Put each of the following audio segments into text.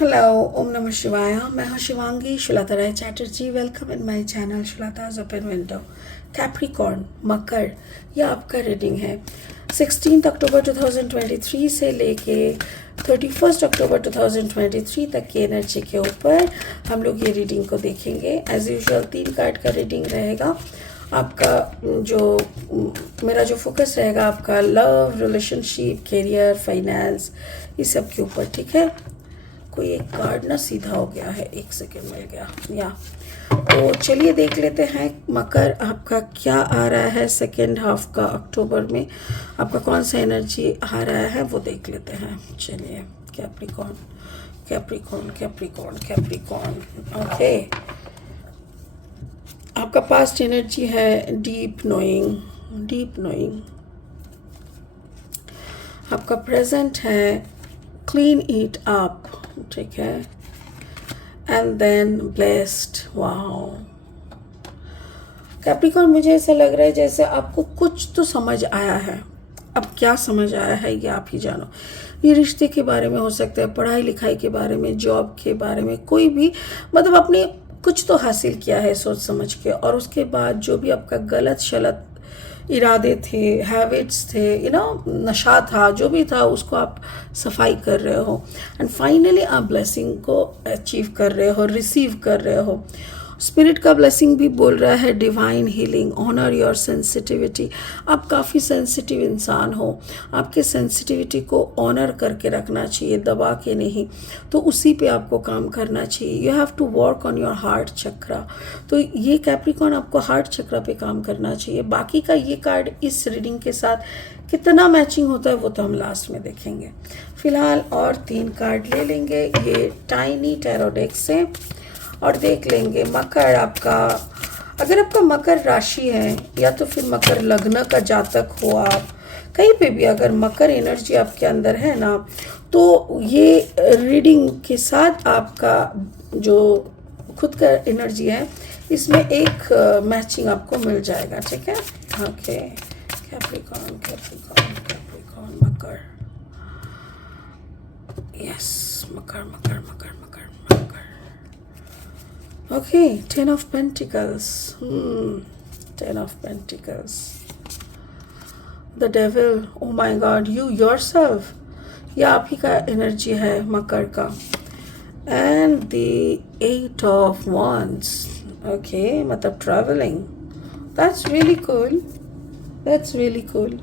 Hello, ओम नमः शिवाय। मैं हूँ Shivangi Shulata Rai Chatterjee. Welcome in my channel Shulata's open window. Capricorn मकर, यह आपका रीडिंग है 16 अक्टूबर 2023 से लेके 31 अक्टूबर 2023 तक की एनर्जी के ऊपर हम लोग ये रीडिंग को देखेंगे। एज यूजुअल 3 कार्ड का रीडिंग रहेगा। आपका मेरा जो फोकस रहेगा आपका लव, रिलेशनशिप, करियर, फाइनेंस, इस सब के ऊपर। ठीक है, कोई एक कार्ड ना सीधा हो गया है, एक सेकेंड मिल गया या। तो चलिए देख लेते हैं मकर आपका क्या आ रहा है सेकेंड हाफ का अक्टूबर में, आपका कौन सा एनर्जी आ रहा है वो देख लेते हैं। चलिए, Capricorn Capricorn Capricorn Capricorn. Okay, आपका पास्ट एनर्जी है डीप नोइंग, डीप नोइंग। आपका प्रेजेंट है क्लीन इट अप, ठीक है, and then blessed. Wow Capricorn, मुझे ऐसा लग रहा है जैसे आपको कुछ तो समझ आया है। अब क्या समझ आया है ये आप ही जानो। ये रिश्ते के बारे में हो सकता है, पढ़ाई लिखाई के बारे में, जॉब के बारे में, कोई भी मतलब आपने कुछ तो हासिल किया है सोच समझ के, और उसके बाद जो भी आपका गलत शलत इरादे थे, हैबिट्स थे, नशा था, जो भी था उसको आप सफाई कर रहे हो एंड फाइनली आप ब्लेसिंग को अचीव कर रहे हो, रिसीव कर रहे हो। स्पिरिट का ब्लेसिंग भी बोल रहा है divine healing, honour your sensitivity. आप काफ़ी सेंसिटिव इंसान हो, आपके सेंसिटिविटी को ऑनर करके रखना चाहिए, दबा के नहीं। तो उसी पे आपको काम करना चाहिए। You have to work on your heart chakra. तो ये कैप्रिकॉर्न आपको हार्ट चक्रा पे काम करना चाहिए। बाकी का ये कार्ड इस रीडिंग के साथ कितना मैचिंग होता है वो तो हम लास्ट में देखेंगे। फिलहाल और 3 कार्ड ले लेंगे ये टाइनी टैरो डेक से और देख लेंगे मकर आपका। अगर आपका मकर राशि है या तो फिर मकर लग्न का जातक हो, आप कहीं पे भी अगर मकर एनर्जी आपके अंदर है ना, तो ये रीडिंग के साथ आपका जो खुद का एनर्जी है इसमें एक मैचिंग आपको मिल जाएगा। ठीक है, okay. Capricorn Capricorn Capricorn Makar, yes, Makar Makar Makar Makar Makar. Okay, 10 of Pentacles. 10 of Pentacles. The Devil. Oh my God, you yourself. ये आप ही का एनर्जी है मकर का। And the 8 of Wands. Okay, मतलब traveling. That's really cool. That's really cool.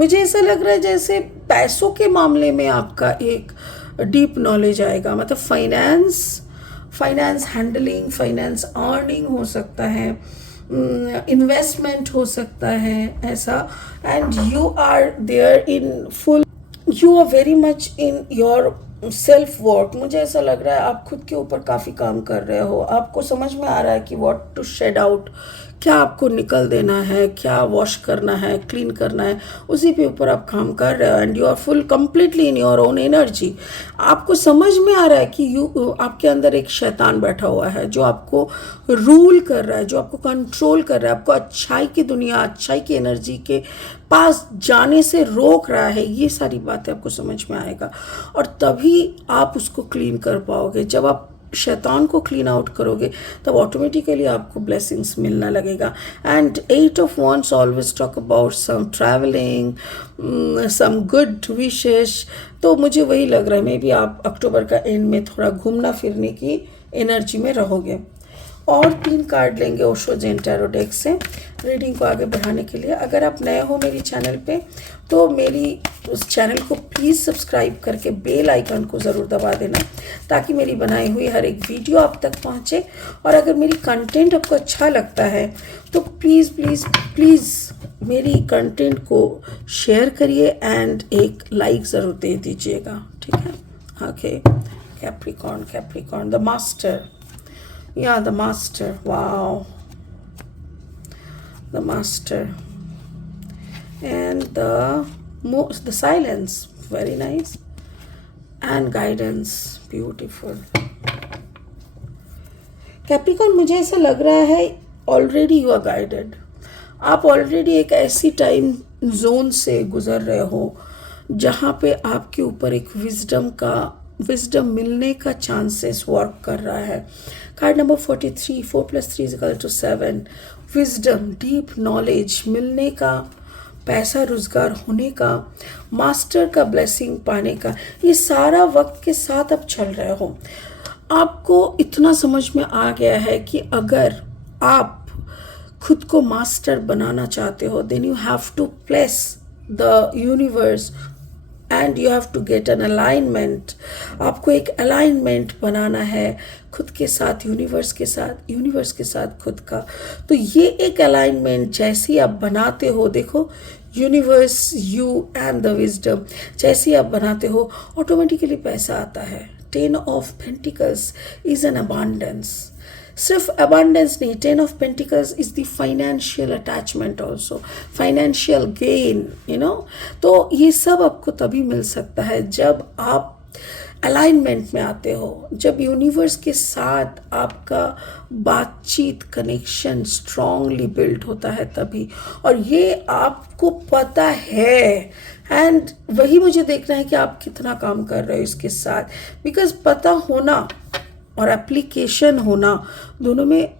मुझे ऐसा लग रहा है जैसे पैसों के मामले में आपका एक डीप नॉलेज आएगा, मतलब फाइनेंस हैंडलिंग, फाइनेंस अर्निंग हो सकता है, इन्वेस्टमेंट हो सकता है ऐसा। And you are there in full, you are very much in your self work. मुझे ऐसा लग रहा है आप खुद के ऊपर काफ़ी काम कर रहे हो। आपको समझ में आ रहा है कि व्हाट टू शेड आउट, क्या आपको निकल देना है, क्या वॉश करना है, क्लीन करना है, उसी पे ऊपर आप काम कर रहे हो। And you are full completely in your own energy. आपको समझ में आ रहा है कि आपके अंदर एक शैतान बैठा हुआ है जो आपको रूल कर रहा है, जो आपको कंट्रोल कर रहा है, आपको अच्छाई की दुनिया, अच्छाई की एनर्जी के पास जाने से रोक रहा है। ये सारी बातें आपको समझ में आएगा और तभी आप उसको क्लीन कर पाओगे। जब आप शैतान को क्लीन आउट करोगे तब ऑटोमेटिकली आपको ब्लेसिंग्स मिलना लगेगा। And 8 of Wands always talk about some travelling, some good विशेष। तो मुझे वही लग रहा है मे बी आप अक्टूबर का एंड में थोड़ा घूमना फिरने की एनर्जी में रहोगे। और 3 कार्ड लेंगे ओशो जेन टैरो डेक से रीडिंग को आगे बढ़ाने के लिए। अगर आप नए हो मेरी चैनल पे तो मेरी उस चैनल को प्लीज़ सब्सक्राइब करके बेल आइकन को ज़रूर दबा देना ताकि मेरी बनाई हुई हर एक वीडियो आप तक पहुँचे। और अगर मेरी कंटेंट आपको अच्छा लगता है तो प्लीज़ प्लीज़ प्लीज़ मेरी कंटेंट को शेयर करिए एंड एक लाइक ज़रूर दे दीजिएगा। ठीक है, okay. Capricorn Capricorn, the master. Yeah, the master. Wow. The master. And the silence. Very nice. And guidance. Beautiful. Capricorn, मुझे ऐसा लग रहा है already you are guided. आप already एक ऐसी टाइम जोन से गुजर रहे हो जहाँ पे आपके ऊपर एक विजडम का विजडम मिलने का चांसेस वर्क कर रहा है। Card number 43, 4+3=7, wisdom, deep knowledge मिलने का, पैसा रोजगार होने का, मास्टर का ब्लेसिंग पाने का, ये सारा वक्त के साथ अब चल रहे हो। आपको इतना समझ में आ गया है कि अगर आप खुद को मास्टर बनाना चाहते हो, then you have to place the universe and you have to get an alignment. आपको एक अलाइनमेंट बनाना है खुद के साथ, यूनिवर्स के साथ खुद का। तो ये एक अलाइनमेंट जैसे ही आप बनाते हो, देखो universe, you and the wisdom, जैसे ही आप बनाते हो ऑटोमेटिकली पैसा आता है। 10 of pentacles is an abundance. सिर्फ अबांडेंस नहीं, 10 of pentacles is the financial attachment also, financial gain, you know. तो ये सब आपको तभी मिल सकता है जब आप अलाइनमेंट में आते हो, जब यूनिवर्स के साथ आपका बातचीत, कनेक्शन स्ट्रांगली बिल्ड होता है तभी। और ये आपको पता है, एंड वही मुझे देखना है कि आप कितना काम कर रहे हो इसके साथ, बिकॉज पता होना और एप्लीकेशन होना दोनों में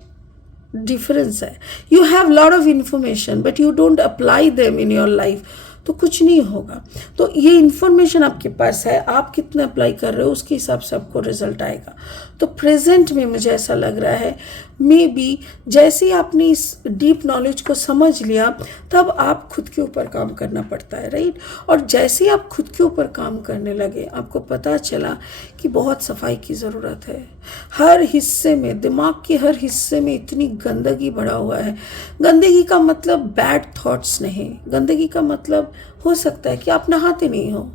डिफरेंस है। You have lot of information but you don't apply them in your life, तो कुछ नहीं होगा। तो ये इन्फॉर्मेशन आपके पास है, आप कितना अप्लाई कर रहे हो उसके हिसाब से आपको रिजल्ट आएगा। तो प्रेजेंट में मुझे ऐसा लग रहा है मे बी जैसे ही आपने इस डीप नॉलेज को समझ लिया, तब आप खुद के ऊपर काम करना पड़ता है, राइट। और जैसे ही आप खुद के ऊपर काम करने लगे, आपको पता चला कि बहुत सफाई की ज़रूरत है। हर हिस्से में, दिमाग के हर हिस्से में इतनी गंदगी भरा हुआ है। गंदगी का मतलब बैड थॉट्स नहीं, गंदगी का मतलब हो सकता है कि आप नहाते नहीं हो,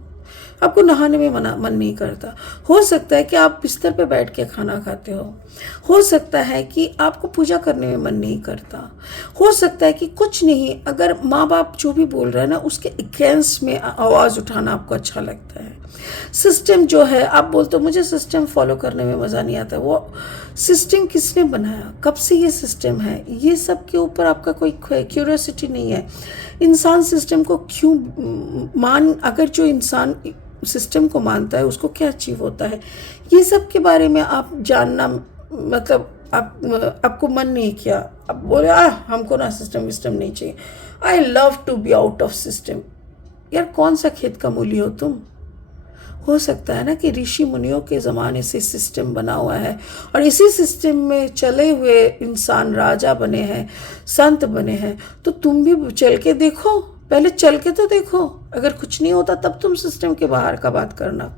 आपको नहाने में मन नहीं करता। हो सकता है कि आप बिस्तर पे बैठ के खाना खाते हो सकता है कि आपको पूजा करने में मन नहीं करता, हो सकता है कि कुछ नहीं, अगर माँ बाप जो भी बोल रहे हैं ना उसके अगेंस्ट में आवाज़ उठाना आपको अच्छा लगता है। सिस्टम जो है, आप बोलते हो मुझे सिस्टम फॉलो करने में मज़ा नहीं आता, वो सिस्टम किसने बनाया, कब से ये सिस्टम है, ये सब के ऊपर आपका कोई क्यूरियोसिटी नहीं है। इंसान सिस्टम को क्यों अगर जो इंसान सिस्टम को मानता है उसको क्या अचीव होता है, ये सब के बारे में आप जानना, मतलब आपको मन नहीं किया, आप बोले हमको ना सिस्टम विस्टम नहीं चाहिए, I love to be out of system. यार कौन सा खेत का मूली हो तुम। हो सकता है ना कि ऋषि मुनियों के ज़माने से सिस्टम बना हुआ है और इसी सिस्टम में चले हुए इंसान राजा बने हैं, संत बने हैं। तो तुम भी चल के देखो, पहले चल के तो देखो, अगर कुछ नहीं होता तब तुम सिस्टम के बाहर का बात करना।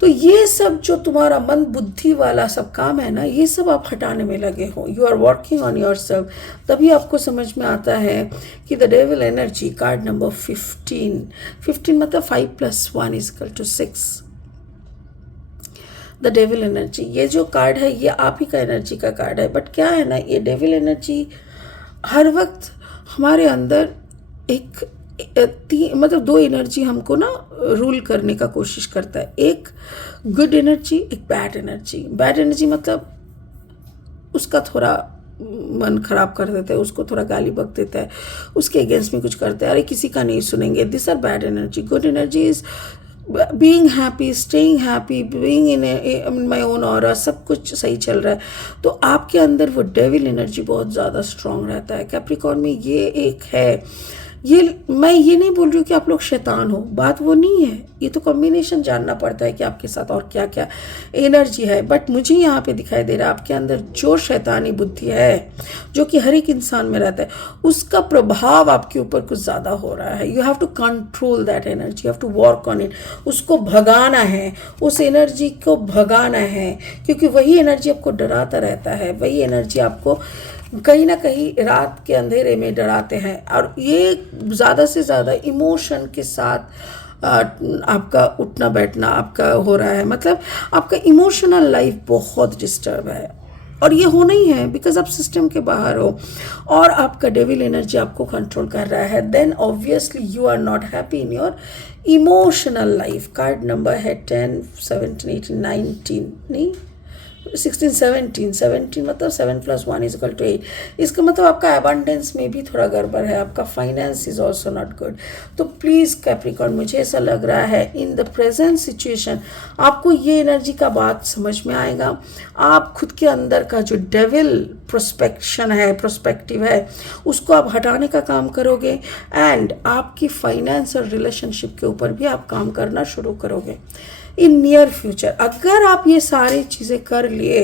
तो ये सब जो तुम्हारा मन बुद्धि वाला सब काम है ना, ये सब आप हटाने में लगे हो, you are working on your self. तभी आपको समझ में आता है कि the devil energy, card number 15 मतलब 5+1=6। द डेविल एनर्जी, ये जो कार्ड है ये आप ही का एनर्जी का कार्ड है। बट क्या है ना, ये डेविल एनर्जी हर वक्त हमारे अंदर एक मतलब 2 एनर्जी हमको ना रूल करने का कोशिश करता है। एक गुड एनर्जी, एक बैड एनर्जी। बैड एनर्जी मतलब उसका थोड़ा मन खराब कर देता है, उसको थोड़ा गाली बक देता है, उसके अगेंस्ट में कुछ करता है, अरे किसी का नहीं सुनेंगे, this are bad energy. Good energy is being happy, staying happy, being in my own aura, सब कुछ सही चल रहा है। तो आपके अंदर वो डेविल एनर्जी बहुत ज़्यादा स्ट्रांग रहता है। कैप्रिकॉर्न में ये एक है। मैं ये नहीं बोल रही हूँ कि आप लोग शैतान हो, बात वो नहीं है, ये तो कॉम्बिनेशन जानना पड़ता है कि आपके साथ और क्या क्या एनर्जी है। बट मुझे यहाँ पे दिखाई दे रहा है आपके अंदर जो शैतानी बुद्धि है, जो कि हर एक इंसान में रहता है, उसका प्रभाव आपके ऊपर कुछ ज़्यादा हो रहा है। You have to control that energy, you have to work on it. उसको भगाना है, उस एनर्जी को भगाना है, क्योंकि वही एनर्जी आपको डराता रहता है, वही एनर्जी आपको कहीं ना कहीं रात के अंधेरे में डराते हैं। और ये ज़्यादा से ज़्यादा इमोशन के साथ आपका उठना बैठना आपका हो रहा है, मतलब आपका इमोशनल लाइफ बहुत डिस्टर्ब है। और ये होना ही है बिकॉज आप सिस्टम के बाहर हो और आपका डेविल एनर्जी आपको कंट्रोल कर रहा है। Then obviously you are not happy in your emotional life. Card number है 10, 17, 18, 19 नहीं 17 मतलब 7+1 = 8। इसका मतलब आपका अबंडेंस में भी थोड़ा गड़बड़ है, आपका finance is also not good. तो प्लीज़ कैप्रिकॉर्न, मुझे ऐसा लग रहा है इन द प्रेजेंट सिचुएशन आपको ये एनर्जी का बात समझ में आएगा। आप खुद के अंदर का जो डेविल प्रोस्पेक्टिव है उसको आप हटाने का काम करोगे, एंड आपकी फाइनेंस और रिलेशनशिप के ऊपर भी आप काम करना शुरू करोगे इन नियर फ्यूचर। अगर आप ये सारी चीज़ें कर लिए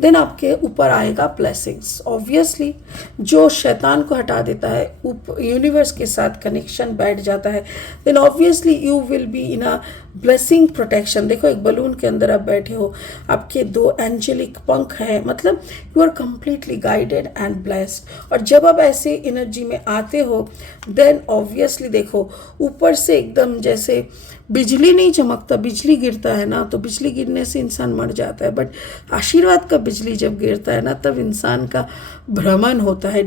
देन आपके ऊपर आएगा ब्लेसिंग्स। ऑब्वियसली जो शैतान को हटा देता है, यूनिवर्स के साथ कनेक्शन बैठ जाता है, then obviously you will be in a blessing protection. देखो एक बलून के अंदर आप बैठे हो, आपके 2 एंजेलिक पंख है, मतलब you are completely guided and blessed. और जब आप ऐसे एनर्जी में आते हो देन ऑब्वियसली देखो ऊपर से एकदम जैसे बिजली नहीं चमकता, बिजली गिरता है ना, तो बिजली गिरने से इंसान मर जाता है, बट आशीर्वाद का बिजली जब गिरता है ना तब इंसान का भ्रमण होता है,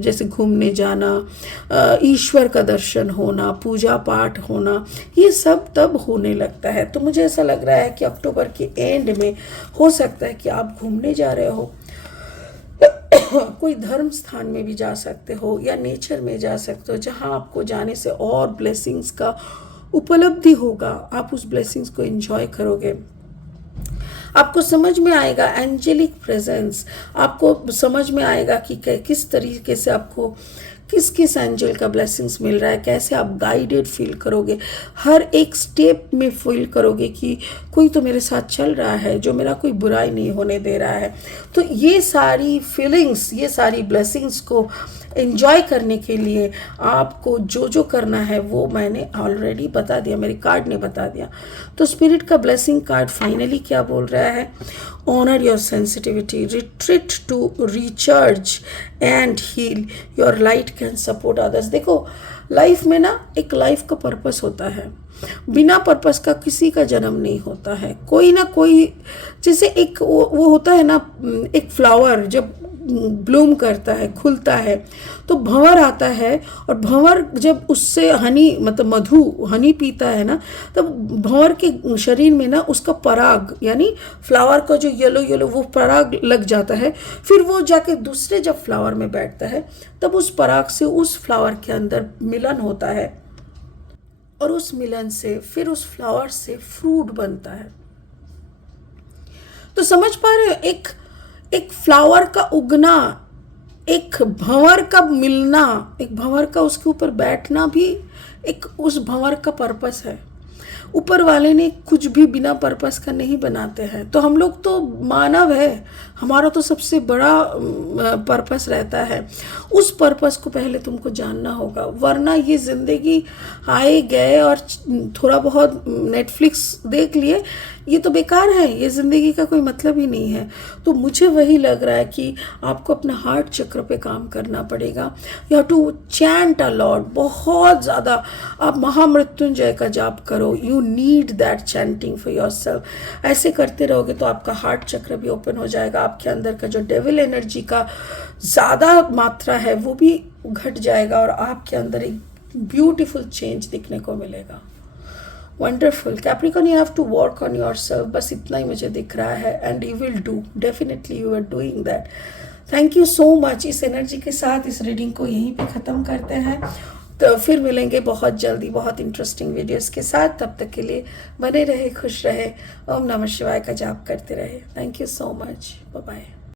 जैसे घूमने जाना, ईश्वर का दर्शन होना, पूजा पाठ होना, ये सब तब होने लगता है। तो मुझे ऐसा लग रहा है कि अक्टूबर के एंड में हो सकता है कि आप घूमने जा रहे हो, कोई धर्म स्थान में भी जा सकते हो या नेचर में जा सकते हो, जहाँ आपको जाने से और ब्लेसिंग्स का उपलब्धि होगा। आप उस ब्लेसिंग्स को एंजॉय करोगे, आपको समझ में आएगा एंजेलिक प्रेजेंस, आपको समझ में आएगा कि किस तरीके से आपको किस किस एंजल का ब्लेसिंग्स मिल रहा है, कैसे आप गाइडेड फील करोगे, हर एक स्टेप में फील करोगे कि कोई तो मेरे साथ चल रहा है जो मेरा कोई बुराई नहीं होने दे रहा है। तो ये सारी फीलिंग्स, ये सारी ब्लेसिंग्स को एंजॉय करने के लिए आपको जो जो करना है वो मैंने ऑलरेडी बता दिया, मेरे कार्ड ने बता दिया। तो स्पिरिट का ब्लेसिंग कार्ड फाइनली क्या बोल रहा है, honour your sensitivity, retreat to recharge and heal, your light can support others. देखो लाइफ में ना एक लाइफ का पर्पस होता है, बिना पर्पस का किसी का जन्म नहीं होता है। कोई ना कोई, जैसे एक वो होता है ना, एक फ्लावर जब ब्लूम करता है, खुलता है, तो भंवर आता है, और भंवर जब उससे हनी मतलब मधु हनी पीता है ना, तब भंवर के शरीर में ना उसका पराग यानी फ्लावर का जो येलो येलो वो पराग लग जाता है। फिर वो जाके दूसरे जब फ्लावर में बैठता है तब उस पराग से उस फ्लावर के अंदर मिलन होता है, और उस मिलन से फिर उस फ्लावर से फ्रूट बनता है। तो समझ पा रहे हो, एक फ्लावर का उगना, एक भंवर का मिलना, एक भंवर का उसके ऊपर बैठना भी एक उस भंवर का पर्पस है। ऊपर वाले ने कुछ भी बिना पर्पस का नहीं बनाते हैं। तो हम लोग तो मानव है, हमारा तो सबसे बड़ा पर्पस रहता है। उस पर्पस को पहले तुमको जानना होगा, वरना ये ज़िंदगी आए गए और थोड़ा बहुत नेटफ्लिक्स देख लिए, ये तो बेकार है, ये ज़िंदगी का कोई मतलब ही नहीं है। तो मुझे वही लग रहा है कि आपको अपना हार्ट चक्र पे काम करना पड़ेगा। You have to chant a lot, बहुत ज़्यादा आप महामृत्युंजय का जाप करो। You need that chanting for your self. ऐसे करते रहोगे तो आपका हार्ट चक्र भी ओपन हो जाएगा, आपके अंदर का जो डेविल एनर्जी का ज़्यादा मात्रा है वो भी घट जाएगा, और आपके अंदर एक ब्यूटीफुल चेंज दिखने को मिलेगा। Wonderful Capricorn, you have to work on your self, बस इतना ही मुझे दिख रहा है, and you will do, definitely you are doing that. Thank you so much. इस एनर्जी के साथ इस रीडिंग को यहीं पे ख़त्म करते हैं, तो फिर मिलेंगे बहुत जल्दी बहुत इंटरेस्टिंग वीडियोस के साथ। तब तक के लिए बने रहे, खुश रहे, ओम नमः शिवाय का जाप करते रहे। Thank you so much, bye bye.